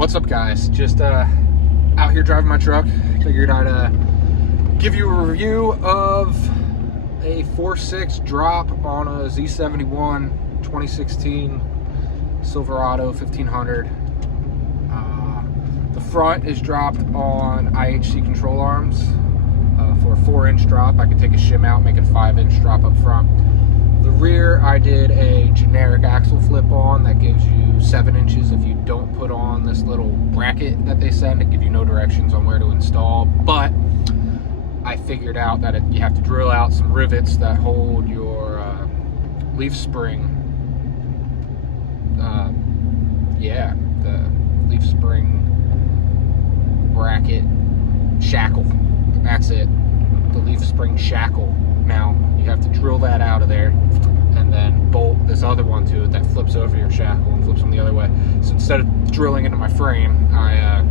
What's up, guys? Just out here driving my truck. Figured I'd give you a review of a 4.6 drop on a Z71 2016 Silverado 1500. The front is dropped on IHC control arms for a 4-inch drop. I could take a shim out, make it a 5-inch drop up front. The rear, I did a generic axle flip on that gives you 7 inches if you don't put on this little bracket that they send. It gives you no directions on where to install, but I figured out that you have to drill out some rivets that hold your leaf spring. The leaf spring bracket shackle. That's it. The leaf spring shackle mount. You have to drill that out of there and then bolt this other one to it that flips over your shackle and flips them the other way. So instead of drilling into my frame, I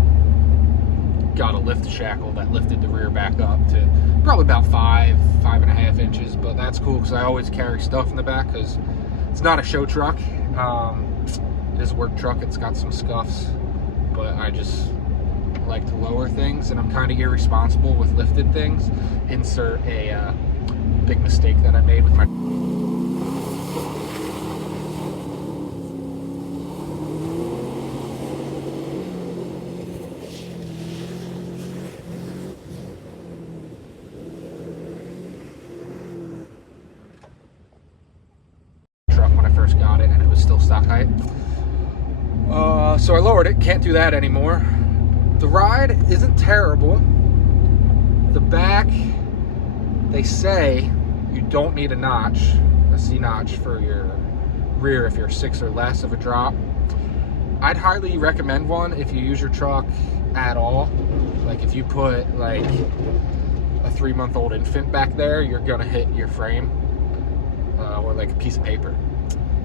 got a lift shackle that lifted the rear back up to probably about 5.5 inches, but that's cool because I always carry stuff in the back because it's not a show truck. It is a work truck. It's got some scuffs, but I just like to lower things, and I'm kind of irresponsible with lifted things. Insert a big mistake that I made with my truck when I first got it, and it was still stock height. So I lowered it. Can't do that anymore. The ride isn't terrible. The back, they say you don't need a C notch for your rear if you're 6 or less of a drop. I'd highly recommend one if you use your truck at all. Like if you put like a 3-month-old infant back there, you're gonna hit your frame, or like a piece of paper.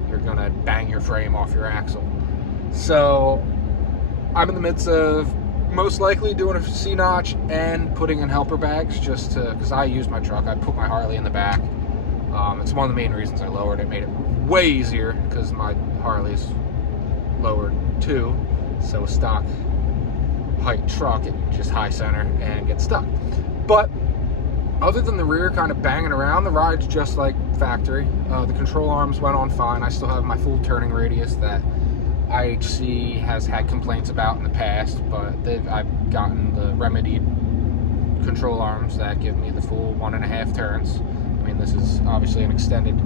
You're gonna bang your frame off your axle. So I'm in the midst of most likely doing a C notch and putting in helper bags, just to, because I used my truck. I put my Harley in the back. It's one of the main reasons I lowered it. Made it way easier because my Harley's lowered too. So a stock height truck, it just high center and gets stuck. But other than the rear kind of banging around, the ride's just like factory. The control arms went on fine. I still have my full turning radius that IHC has had complaints about in the past, but I've gotten the remedied control arms that give me the full 1.5 turns. I mean, this is obviously an extended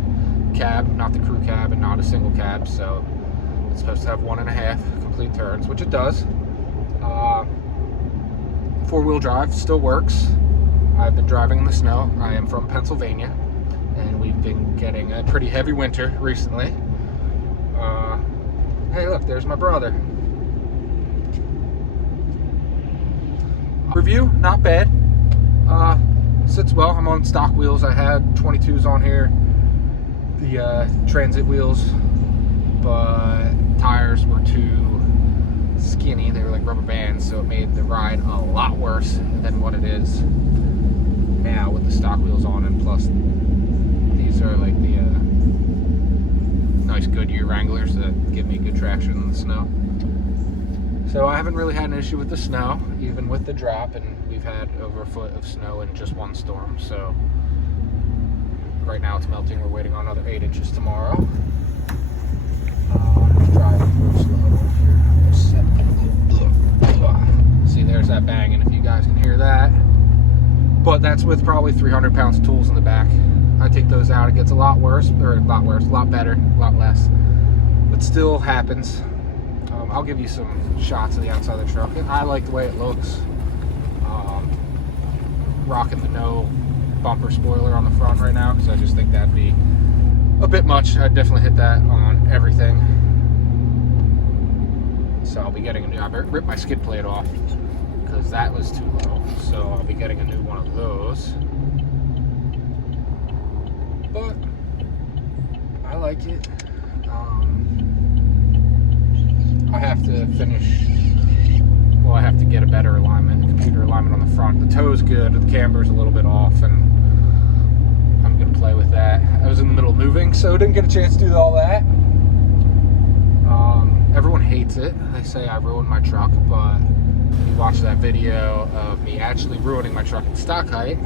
cab, not the crew cab and not a single cab, so it's supposed to have 1.5 complete turns, which it does. 4-wheel drive still works. I've been driving in the snow. I am from Pennsylvania, and we've been getting a pretty heavy winter recently. Hey, look, there's my brother. Review, not bad. Sits well. I'm on stock wheels. I had 22s on here, the transit wheels, but tires were too skinny. They were like rubber bands, so it made the ride a lot worse than what it is now with the stock wheels on. And plus, these are like the nice Goodyear Wranglers that give me good traction in the snow. So I haven't really had an issue with the snow, even with the drop, and we've had over a foot of snow in just one storm. So right now it's melting. We're waiting on another 8 inches tomorrow. Driving real slow here. See, there's that banging, if you guys can hear that. But that's with probably 300 pounds of tools in the back. I take those out, it gets a lot worse, or a lot better, a lot less, but still happens. I'll give you some shots of the outside of the truck. I like the way it looks. Rocking the no bumper spoiler on the front right now because I just think that'd be a bit much. I'd definitely hit that on everything. So I'll be getting a new, I ripped my skid plate off because that was too low. So I'll be getting a new one of those. But I like it. I have to I have to get a better alignment, computer alignment on the front. The toe's good, the camber's a little bit off, and I'm gonna play with that. I was in the middle of moving, so didn't get a chance to do all that. everyone hates it. They say I ruined my truck, but if you watch that video of me actually ruining my truck at stock height,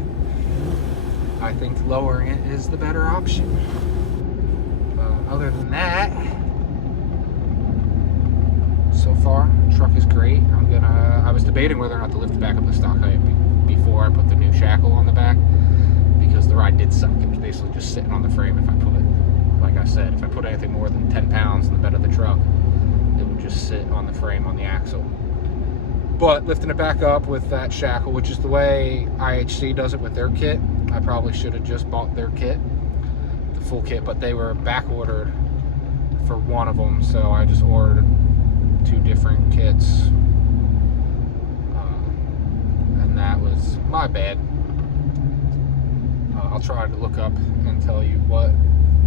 I think lowering it is the better option. Other than that, so far, truck is great. I was debating whether or not to lift it back up to stock height before I put the new shackle on the back, because the ride did suck. It was basically just sitting on the frame. If I put it, like I said, if I put anything more than 10 pounds in the bed of the truck, it would just sit on the frame on the axle. But lifting it back up with that shackle, which is the way IHC does it with their kit, I probably should have just bought their kit, the full kit, but they were back ordered for one of them, so I just ordered 2 different kits, and that was my bad. I'll try to look up and tell you what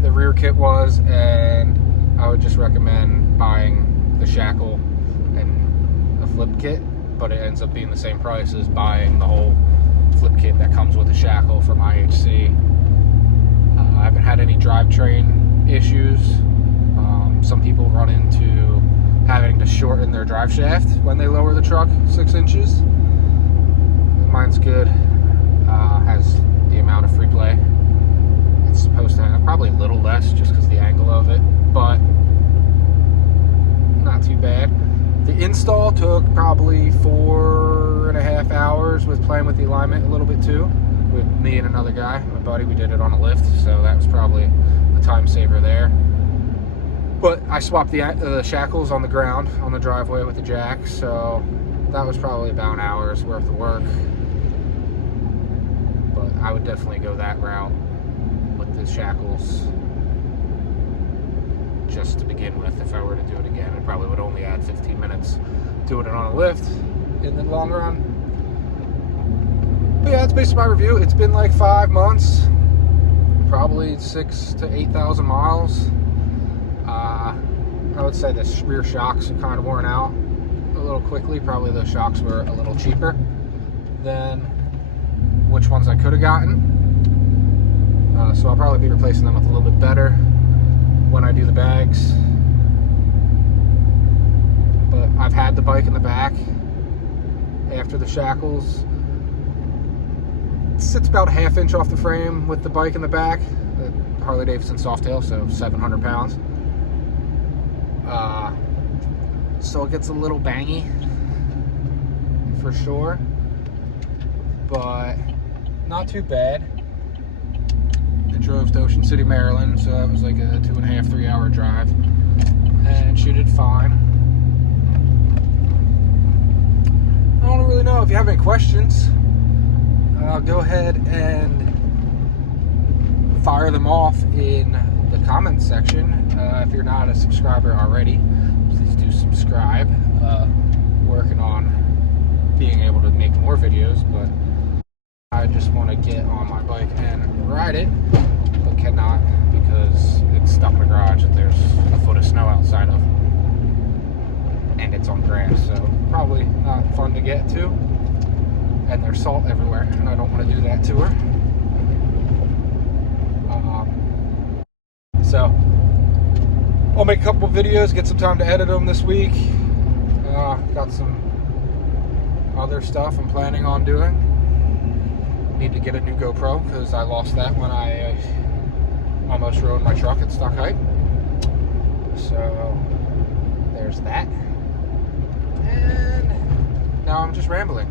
the rear kit was, and I would just recommend buying the shackle and a flip kit, but it ends up being the same price as buying the whole flip kit that comes with the shackle from IHC. I haven't had any drivetrain issues. Some people run into having to shorten their drive shaft when they lower the truck 6 inches. Mine's good. Has the amount of free play it's supposed to have, probably a little less just because the angle of it, but not too bad. The install took probably 4.5 hours with playing with the alignment a little bit too, with me and another guy, my buddy. We did it on a lift, so that was probably a time saver there. But I swapped the shackles on the ground on the driveway with the jack, so that was probably about an hour's worth of work. But I would definitely go that route with the shackles just to begin with. If I were to do it again, it probably would only add 15 minutes doing it on a lift in the long run. But yeah, that's basically my review. It's been like 5 months, probably 6,000 to 8,000 miles. I would say the rear shocks are kind of worn out a little quickly. Probably those shocks were a little cheaper than which ones I could have gotten. So I'll probably be replacing them with a little bit better when I do the bags. But I've had the bike in the back after the shackles. It sits about a ½ inch off the frame with the bike in the back. The Harley-Davidson Softail, so 700 pounds. So it gets a little bangy for sure, but not too bad. I drove to Ocean City, Maryland, so that was like a 2.5, 3 hour drive, and she did fine. I don't really know if you have any questions. Go ahead and fire them off in the comments section. If you're not a subscriber already, please do subscribe. Working on being able to make more videos, but I just want to get on my bike and ride it, but cannot because it's stuck in the garage that there's a foot of snow outside of, and it's on grass, so probably not fun to get to, and there's salt everywhere, and I don't want to do that to her. So I'll make a couple videos, get some time to edit them this week. Got some other stuff I'm planning on doing. Need to get a new GoPro because I lost that when I almost ruined my truck at stock height. So there's that. And now I'm just rambling.